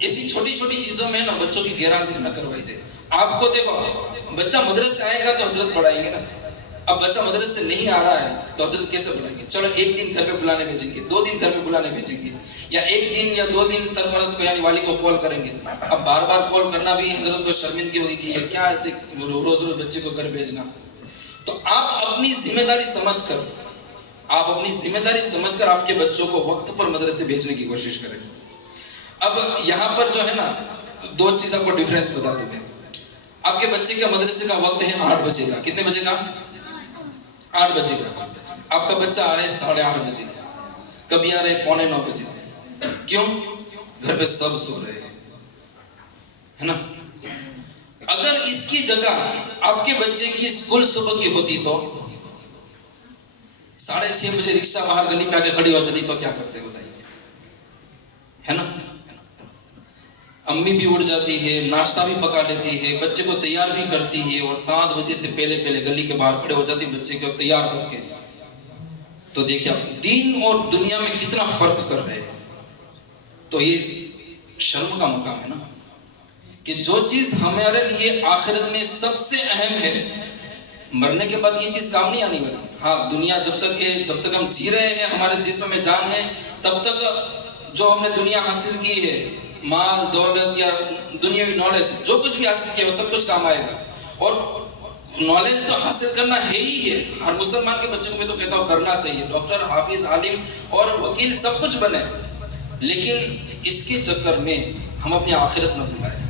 ایسی چھوٹی چھوٹی چیزوں میں نا بچوں کی غیر حاضری نہ کروائی جائے۔ آپ کو دیکھو بچہ مدرسے سے آئے گا تو حضرت پڑھائیں گے نا، اب بچہ مدرسے سے نہیں آ رہا ہے تو حضرت کیسے بلائیں گے؟ چلو 1 دن گھر پہ بلانے بھیجیں گے، 2 دن گھر پہ بلانے بھیجیں گے، یا 1 دن یا 2 دن سرپرست کو یعنی والی کو کال کریں گے۔ اب بار بار کال کرنا بھی حضرت کو شرمندگی ہوگی کہ یہ کیا ایسے روز روز بچے کو گھر بھیجنا۔ تو آپ اپنی ذمہ داری سمجھ کر آپ کے بچوں کو وقت پر مدرسے بھیجنے کی کوشش کریں۔ اب یہاں پر جو ہے نا 2 چیز آپ کو ڈیفرنس بتا دوں میں۔ آپ کے بچے کا مدرسے کا وقت ہے 8 بجے کا، کتنے بجے کا؟ 8 بجے کا۔ آپ کا بچہ آ رہا ہے 8:30 بجے، کبھی آ رہے ہیں 8:45 بجے، کیوں؟ گھر پہ سب سو رہے ہیں، ہے نا؟ اگر اس کی جگہ آپ کے بچے کی اسکول صبح کی ہوتی تو 6:30 بجے رکشہ باہر گلی پہ آ کے کھڑی ہو جاتی تو کیا کرتے بتائیے، ہے نا؟ امی بھی اٹھ جاتی ہے، ناشتہ بھی پکا لیتی ہے، بچے کو تیار بھی کرتی ہے، اور 7 بجے سے پہلے گلی کے باہر کھڑے ہو جاتی بچے کو تیار کر کے۔ تو دیکھیں آپ دین اور دنیا میں کتنا فرق کر رہے ہیں۔ تو یہ شرم کا مقام ہے نا کہ جو چیز ہمارے لیے آخرت میں سب سے اہم ہے، مرنے کے بعد یہ چیز کام نہیں آنے والی۔ ہاں دنیا جب تک ہے، جب تک ہم جی رہے ہیں، ہمارے جسم میں جان ہے، تب تک جو ہم نے دنیا حاصل کی ہے، مال دولت یا دنیاوی نالج جو کچھ بھی حاصل کیا وہ سب کچھ کام آئے گا۔ اور نالج تو حاصل کرنا ہے ہی ہے، ہر مسلمان کے بچے کو میں تو کہتا ہوں کرنا چاہیے، ڈاکٹر، حافظ، عالم اور وکیل سب کچھ بنے، لیکن اس کے چکر میں ہم اپنی آخرت نہ بھولائیں۔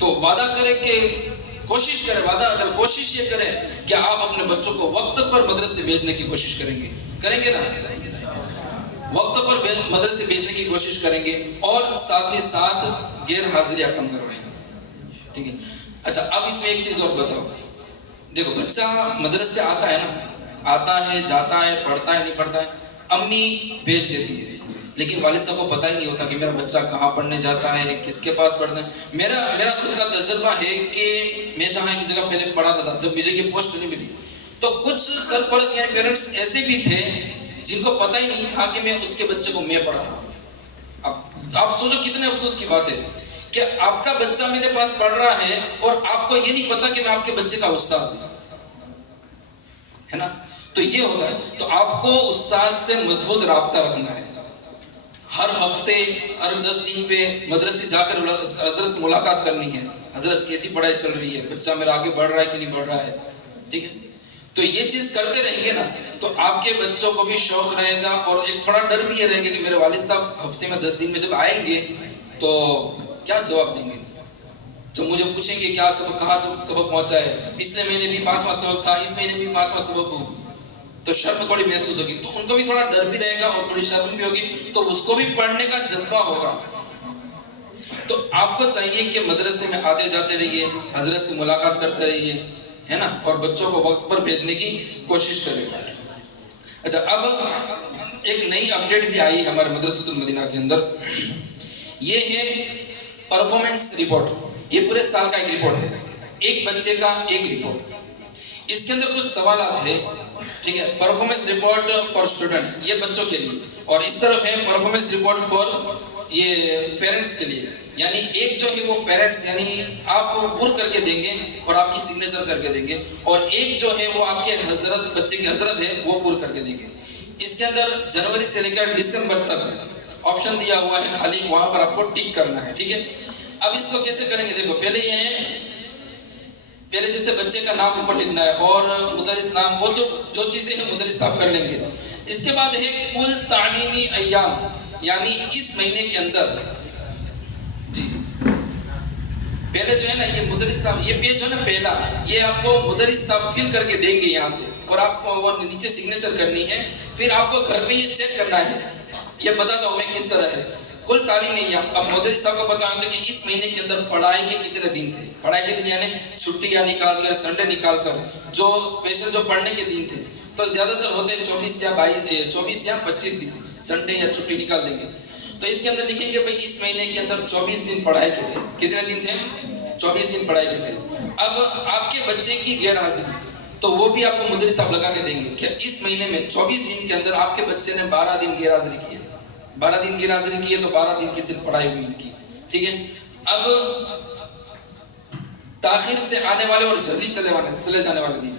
تو وعدہ کریں کہ کوشش کریں، وعدہ نہ کریں، کوشش یہ کریں کہ آپ اپنے بچوں کو وقت پر مدرسے بھیجنے کی کوشش کریں گے نا؟ وقت پر مدرسے بھیجنے کی کوشش کریں گے، اور ساتھ ہی ساتھ غیر حاضریاں کم کروائیں گے، ٹھیک ہے؟ اچھا اب اس میں ایک چیز اور بتاؤ، دیکھو بچہ مدرسے آتا ہے نا، آتا ہے جاتا ہے، پڑھتا ہے نہیں پڑھتا ہے، امی بھیج دیتی ہے، لیکن والد صاحب کو پتہ ہی نہیں ہوتا کہ میرا بچہ کہاں پڑھنے جاتا ہے، کس کے پاس پڑھتا ہے۔ میرا خود کا تجربہ ہے کہ میں جہاں ایک جگہ پہلے پڑھاتا تھا، جب مجھے یہ پوسٹ نہیں ملی تو کچھ سرپرست یعنی پیرنٹس ایسے بھی تھے جن کو پتہ ہی نہیں تھا کہ میں اس کے بچے کو میں پڑھا رہا ہوں۔ اب آپ سوچو کتنے افسوس کی بات ہے کہ آپ کا بچہ میرے پاس پڑھ رہا ہے اور آپ کو یہ نہیں پتا کہ میں آپ کے بچے کا استاد ہوں، ہے نا؟ تو یہ ہوتا ہے۔ تو آپ کو استاد سے مضبوط رابطہ رکھنا ہے، ہر ہفتے ہر 10 دن پہ مدرسے جا کر حضرت سے ملاقات کرنی ہے، حضرت کیسی پڑھائی چل رہی ہے، بچہ میرا آگے بڑھ رہا ہے کہ نہیں بڑھ رہا ہے، ٹھیک ہے؟ تو یہ چیز کرتے رہیں گے نا تو آپ کے بچوں کو بھی شوق رہے گا، اور ایک تھوڑا ڈر بھی یہ رہے گا کہ میرے والد صاحب ہفتے میں 10 دن میں جب آئیں گے تو کیا جواب دیں گے؟ جب مجھے پوچھیں گے کیا سبق، کہاں سبق پہنچا ہے، پچھلے مہینے بھی 5واں سبق تھا، اس مہینے بھی 5واں سبق ہو، تو شرم تھوڑی محسوس ہوگی، تو ان کو بھی تھوڑا ڈر بھی رہے گا اور تھوڑی شرم بھی ہوگی، تو اس کو بھی پڑھنے کا جذبہ ہوگا۔ تو آپ کو چاہیے کہ مدرسے میں آتے جاتے رہیے، حضرت سے ملاقات کرتے رہیے، ہے نا، اور بچوں کو وقت پر بھیجنے کی کوشش کریں۔ اچھا، اب ایک نئی اپڈیٹ بھی آئی ہے ہمارے مدرسۃ المدینہ کے اندر، یہ ہے پرفارمنس رپورٹ۔ یہ پورے سال کا ایک رپورٹ ہے، ایک بچے کا ایک رپورٹ۔ اس کے اندر کچھ سوالات ہیں، ٹھیک ہے، پرفارمنس رپورٹ فار اسٹوڈنٹ، یہ بچوں کے لیے، اور اس طرف ہے پرفارمنس رپورٹ فار یہ پیرنٹس کے لیے۔ یعنی ایک جو ہے وہ پیرنٹس یعنی آپ پر کر کے دیں گے اور آپ کی سگنیچر کر کے دیں گے، اور ایک جو ہے وہ آپ کے حضرت، بچے کی حضرت ہے، وہ پر کر کے دیں گے۔ اس کے اندر جنوری سے لے کر دسمبر تک آپشن دیا ہوا ہے خالی، وہاں پر آپ کو ٹک کرنا ہے، ٹھیک ہے۔ اب اس کو کیسے کریں گے؟ دیکھو، پہلے یہ ہے، پہلے جیسے بچے کا نام اوپر لکھنا ہے اور مدرس نام، وہ جو چیزیں ہیں مدرس صاحب کر لیں گے۔ اس کے بعد ہے کل تعلیمی ایام، یعنی اس مہینے کے اندر، جی پہلے جو ہے نا یہ مدرس صاحب، یہ پیج جو ہے نا پہلا، یہ آپ کو مدرس صاحب فل کر کے دیں گے یہاں سے، اور آپ کو وہ نیچے سگنیچر کرنی ہے۔ پھر آپ کو گھر پہ یہ چیک کرنا ہے، یہ بتاتا ہوں میں کس طرح ہے۔ کل تعلیم ایام، اب مدرس صاحب کو پتا ہوتا ہے کہ اس مہینے کے اندر پڑھائی کے کتنے دن تھے، پڑھائی کے دن یعنی چھٹیاں نکال کر، سنڈے نکال کر، جو اسپیشل جو پڑھنے کے دن تھے، تو زیادہ تر ہوتے ہیں 24 یا 25 دن، سنڈے یا چھٹی نکال دیں گے۔ تو اس کے اندر لکھیں گے بھائی اس مہینے کے اندر 24 دن پڑھائی کے تھے، کتنے دن تھے؟ 24 دن پڑھائی کے تھے۔ اب آپ کے بچے کی غیر حاضری، تو وہ بھی آپ کو مدرس صاحب لگا کے دیں گے کہ اس مہینے میں 24 دن کے اندر آپ کے بچے نے 12 دن غیر حاضری کی ہے، 12 دن غیر حاضری کی ہے، تو 12 دن کی صرف پڑھائی ہوئی ان کی، ٹھیک ہے۔ اب تاخیر سے آنے والے اور جلدی چلے جانے والے دن،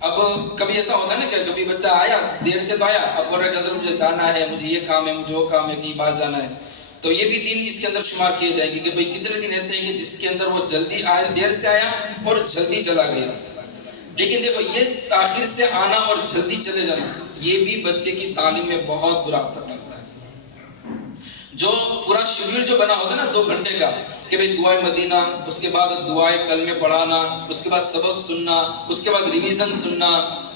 اب کبھی ایسا ہوتا ہے نا کہ کبھی بچہ آیا دیر سے، تو آیا، اب بول رہا ہے کہ حضرت مجھے جانا ہے، مجھے یہ کام ہے، مجھے وہ کام ہے، کہیں باہر جانا ہے، تو یہ بھی دن اس کے اندر شمار کیے جائیں گے کہ بھئی کتنے دن ایسے ہیں کہ جس کے اندر وہ جلدی آیا، دیر سے آیا اور جلدی چلا گیا۔ لیکن دیکھو، یہ تاخیر سے آنا اور جلدی چلے جانا، یہ بھی بچے کی تعلیم میں بہت برا اثر ڈالتا ہے۔ جو پورا شیڈیول جو بنا ہوتا ہے نا 2 گھنٹے کا، کہ بھئی دعائے مدینہ، اس کے بعد دعائے کلمے پڑھانا، اس کے بعد سبق سننا، اس کے بعد ریویژن سننا،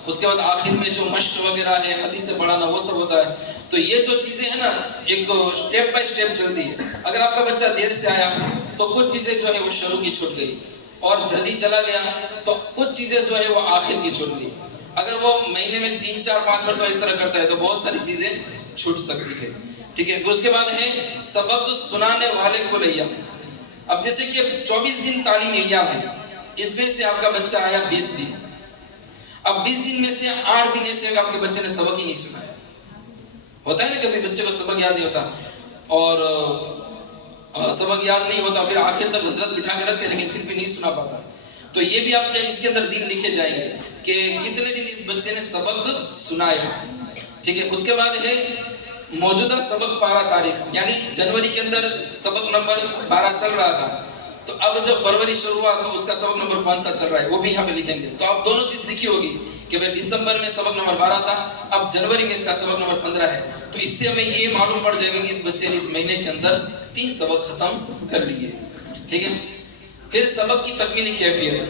اس کے بعد آخر میں جو مشق وغیرہ ہے، حدیثیں پڑھانا، وہ سب ہوتا ہے۔ تو یہ جو چیزیں ہیں نا، ایک سٹیپ بائی سٹیپ چلتی ہے۔ اگر آپ کا بچہ دیر سے آیا تو کچھ چیزیں جو ہے وہ شروع کی چھوٹ گئی، اور جلدی چلا گیا تو کچھ چیزیں جو ہے وہ آخر کی چھوٹ گئی۔ اگر وہ مہینے میں 3 4 5 مرتبہ اس طرح کرتا ہے تو بہت ساری چیزیں چھوٹ سکتی ہے، ٹھیک ہے۔ پھر اس کے بعد ہے سبق سنانے والے کو لیا۔ اب جیسے کہ 24 دن تعلیمی ایام ہے، اس میں سے آپ کا بچہ آیا 20 دن، اب 20 دن میں سے 8 دن ایسے آپ کے بچے نے سبق ہی نہیں سنایا۔ ہوتا ہے نا کبھی بچے کو سبق یاد نہیں ہوتا، اور سبق یاد نہیں ہوتا، پھر آخر تک حضرت بٹھا کے رکھتے لیکن پھر بھی نہیں سنا پاتا، تو یہ بھی آپ کے اس کے اندر دن لکھے جائیں گے کہ کتنے دن اس بچے نے سبق سنایا، ٹھیک ہے۔ اس کے بعد ہے موجودہ سبق پارہ تاریخ، یعنی جنوری کے اندر سبق نمبر 12 چل رہا تھا، تو اب جب فروری شروع ہوا تو اس کا سبق نمبر کون سا چل رہا ہے وہ بھی یہاں پہ لکھیں گے۔ تو آپ دونوں چیز لکھی ہوگی کہ بھائی دسمبر میں سبق نمبر 12 تھا، اب جنوری میں اس کا سبق نمبر 15 ہے، تو اس سے ہمیں یہ معلوم پڑ جائے گا کہ اس بچے نے اس مہینے کے اندر 3 سبق ختم کر لیے، ٹھیک ہے۔ پھر سبق کی تکمیلی کیفیت،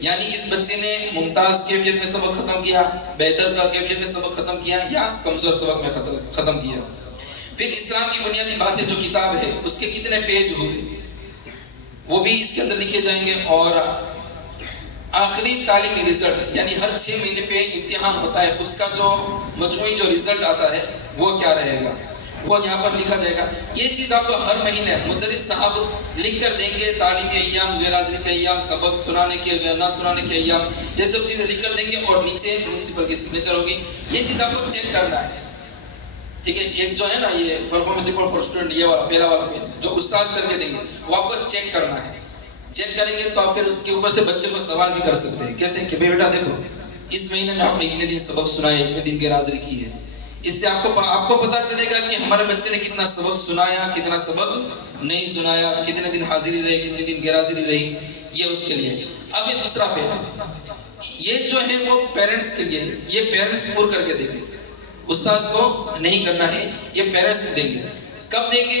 یعنی اس بچے نے ممتاز کیفیت میں سبق ختم کیا، بہتر کا کیفیت میں سبق ختم کیا، یا کمزور سبق میں ختم کیا۔ پھر اسلام کی بنیادی باتیں جو کتاب ہے اس کے کتنے پیج ہوئے وہ بھی اس کے اندر لکھے جائیں گے، اور آخری تعلیمی رزلٹ، یعنی ہر 6 مہینے پہ امتحان ہوتا ہے، اس کا جو مجموعی جو رزلٹ آتا ہے وہ کیا رہے گا وہ یہاں پر لکھا جائے گا۔ یہ چیز آپ کو ہر مہینے مدرس صاحب لکھ کر دیں گے، تعلیمی ایام، غیر حاضری کے ایام، سبق سنانے کے نہ سنانے کے ایام، یہ سب چیزیں لکھ کر دیں گے، اور نیچے پرنسپل کی سگنیچر ہوگی۔ یہ چیز آپ کو چیک کرنا ہے، ٹھیک ہے۔ ایک جو ہے نا یہ پرفارمنس رپورٹ فار اسٹوڈنٹ، یہ والا پہلا والا پیج جو استاذ کر کے دیں گے، وہ آپ کو چیک کرنا ہے۔ چیک کریں گے تو آپ پھر اس کے اوپر سے بچے کو سوال بھی کر سکتے ہیں، کیسے کہ بیٹا دیکھو اس مہینے میں آپ نے اتنے دن سبق سنائے، اتنے دن غیر حاضری کی ہے، اس سے آپ کو پتا چلے گا کہ ہمارے بچے نے کتنا سبق سنایا، کتنا سبق نہیں سنایا، کتنے دن حاضری رہی، کتنے دن غیر حاضری رہی، یہ اس کے لیے۔ اب یہ دوسرا پیج، یہ جو ہے وہ پیرنٹس کے لیے ہے، یہ پیرنٹس پور کر کے دیں گے، استاذ کو نہیں کرنا ہے، یہ پیرنٹس دیں گے۔ کب دیں گے؟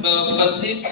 25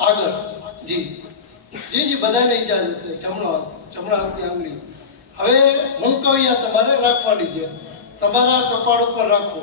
આગળ જી જી જી બધાને ઇજાજત છે। જમણો હાથની આંગળી હવે હું કહું યા તમારે રાખવાની છે, તમારા કપાળ ઉપર રાખો।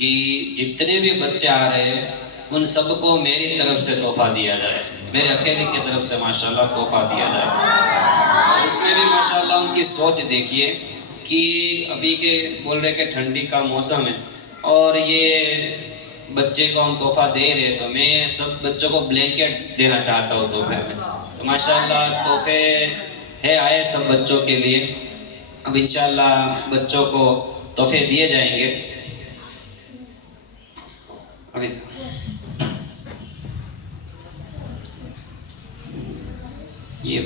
کہ جتنے بھی بچے آ رہے ہیں ان سب کو میری طرف سے تحفہ دیا جائے، میرے اکیلے کی طرف سے ماشاءاللہ تحفہ دیا جائے۔ اور اس میں بھی ماشاءاللہ ان کی سوچ دیکھیے کہ ابھی کے بول رہے کہ ٹھنڈی کا موسم ہے اور یہ بچے کو ہم تحفہ دے رہے، تو میں سب بچوں کو بلینکٹ دینا چاہتا ہوں تحفے میں۔ تو ماشاءاللہ تحفے ہے آئے سب بچوں کے لیے، اب انشاءاللہ بچوں کو تحفے دیے جائیں گے۔ ابھی یہ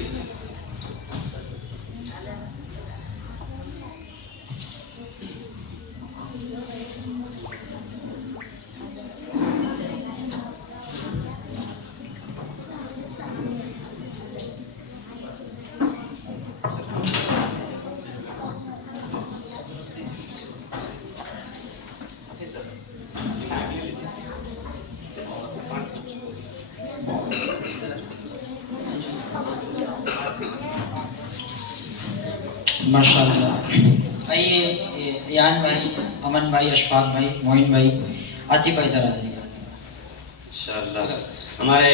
ماشاءاللہ۔ آئیے ایان بھائی، امن بھائی، اشفاق بھائی، معین بھائی، عاطف بھائی ادھر آ جائیے گا انشاءاللہ۔ ہمارے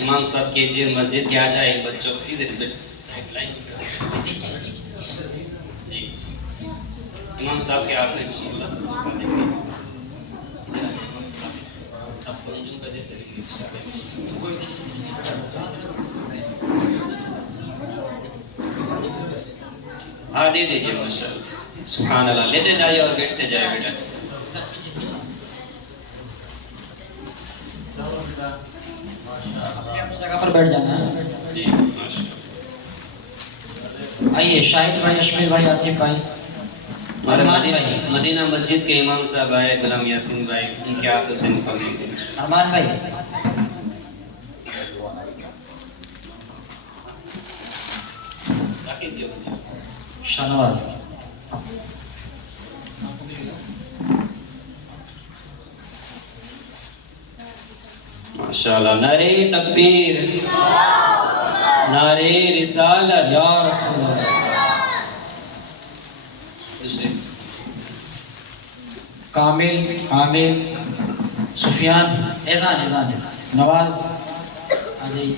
امام صاحب کیجیے مسجد کے آ جائے بچوں کو ادھر لائن جی امام صاحب کے ہاتھ ہاں دے دیجیے ماشاءاللہ، سبحان اللہ، لیتے جائیے اور بیٹھتے جائے بیٹا۔ اپنی جگہ پر بیٹھ جانا ہے جی ماشاءاللہ۔ آئیے شاہد بھائی، اشمیر بھائی، عاطف بھائی، ہمارے ارمان بھائی، مدینہ مسجد کے امام صاحب آئے، غلام یاسین بھائی، ان کے ہاتھوں سے نکلنے کے ارمان بھائی، شاہنواز، ماشاءاللہ۔ نعرہ تکبیر، نعرہ رسالت، یا رسول اللہ، دوسرے کامل، عامر، سفیان، احسان، نواز آ جائیے،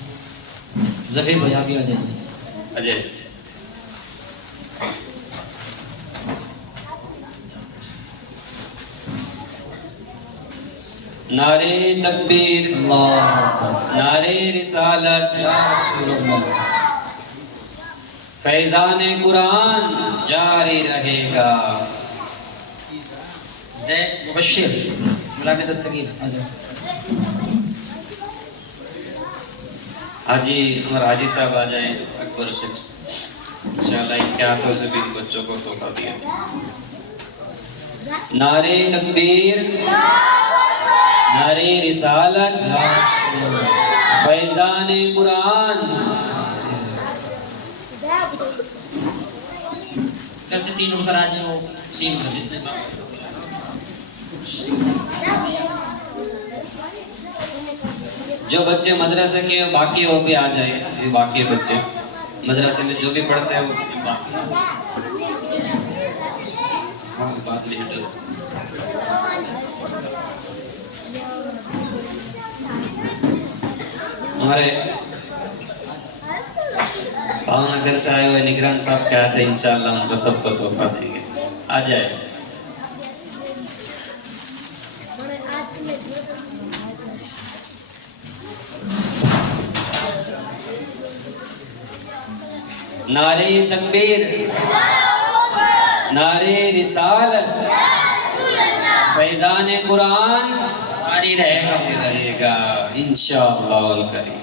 ظفیر بھائی آپ بھی آ جائیے۔ اجے نعرہ تکبیر، اللہ اکبر، نعرہ رسالت، یا رسول اللہ، فیضان قرآن جاری رہے گا۔ زید مبشر، غلام دستگیر آ جائیں، حاجی ہمارا حاجی صاحب آ جائیں، اکبر سیٹ، انشاءاللہ ان کے ہاتھوں سے بھی بچوں کو تحفہ دیا۔ نعرہ تکبیر، نعرہ رسالت، فیضان قرآن۔ ادھر سے تین اٹھ کر آ جائیں، وہ سین کر جتنے جو بچے مدرسے کے باقی وہ بھی آ جائیں، جو باقی بچے مدرسے میں جو بھی پڑھتے ہیں وہ بات نہیں ہٹو۔ ہمارے پاؤں نگر سے آئے ہوئے نگران صاحب کیا تھے، انشاءاللہ ان کو سب کو تحفہ دیں گے، آ جائے۔ نعرہ تکبیر، نعرہ رسالت، فیضان قرآن جاری رہے گا انشاءاللہ الکریم۔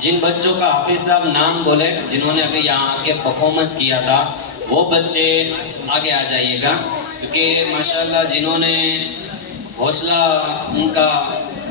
جن بچوں کا حافظ صاحب نام بولے، جنہوں نے ابھی یہاں آ کے پرفارمنس کیا تھا، وہ بچے آگے آ جائیے گا، کیونکہ ماشاءاللہ جنہوں نے حوصلہ ان کا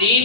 3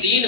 3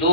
2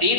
3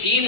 3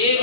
1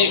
1,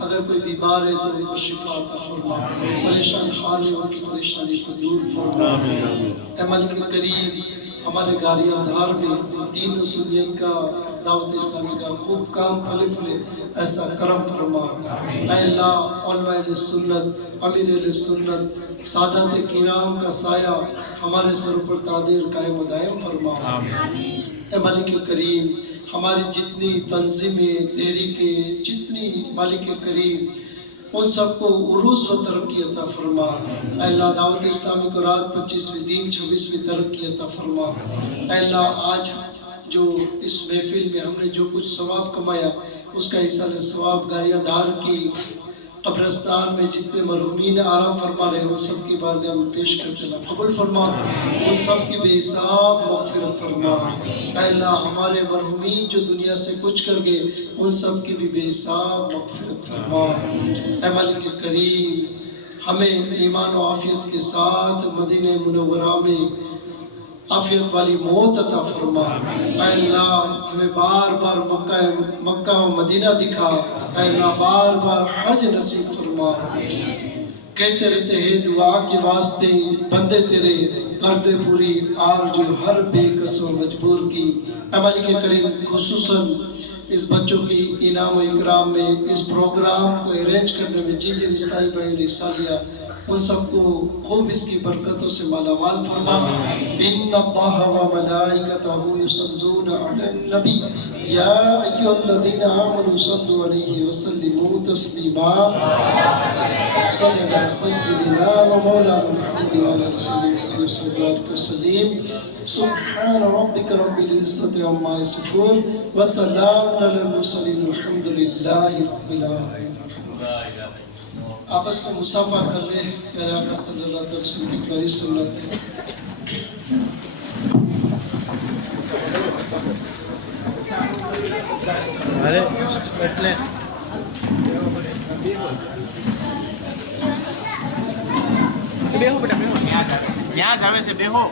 اگر کوئی بیمار ہے تو ان کو شفا عطا فرما، پریشان حال ہے ان کی پریشانی کو دور فرما۔ اے مالک کریم، ہمارے گاریہ دھار میں دین و سنیت کا، دعوت اسلامی کا خوب کام پھلے پھلے، ایسا کرم فرما۔ اے اللہ، علماء اہل سنت، امیر اہل سنت، سادات کرام کا سایہ ہمارے سر پر تادیر قائم و دائم فرما۔ اے مالک کریم، ہماری جتنی تنظیمیں، تحریکیں، جتنی مالک کریم، ان سب کو عروج و ترقی عطا فرما۔ اے اللہ، دعوت اسلامی کو رات 25ویں دن 26ویں ترقی عطا فرما۔ اے اللہ، آج جو اس محفل میں ہم نے جو کچھ ثواب کمایا، اس کا حصہ ثواب گاریہ دھار کی قبرستان میں جتنے مرحومین آرام فرما رہے ہیں، ان سب کی بارگاہ میں پیش کرتے اللہ قبول فرما، ان سب کی بے حساب مغفرت فرما۔ اے اللہ، ہمارے مرحومین جو دنیا سے کچھ کر گئے، ان سب کی بھی بے حساب مغفرت فرما۔ اے مالک کریم، ہمیں ایمان و عافیت کے ساتھ مدینہ منورہ میں عافیت والی موت عطا فرما۔ اے اللہ، ہمیں بار بار مکہ و مدینہ دکھا۔ اے اللہ، بار بار حج نصیب فرما۔ کہتے رہتے ہیں دعا کے واسطے بندے تیرے، کردے پوری آرزو ہر بے کس و مجبور کی۔ اے مالک کریم، خصوصاً اس بچوں کی انعام و اکرام میں، اس پروگرام کو ارینج کرنے میں جن جن اسلامی بھائیوں نے حصہ لیا، ان سب کو خوب اس کی برکتوں سے مالا مال فرما۔ ان اللہ و ملائکتہ یصلون علی النبی یا ایھا الذین آمنوا صلوا علیہ وسلموا تسلیما۔ صلی اللہ سیدنا و مولانا محمد وعلی آلہ وصحبہ وسلم۔ سبحان ربک رب العزۃ عما یصفون وسلام علی المرسلین والحمد للہ رب العالمین۔ آپس میں مصافحہ کر لے، میرے آقا صلی اللہ علیہ وسلم کی بڑی سنت ہے۔ બેહો બેટા બેહો, ત્યાં જ આવે છે બેહો।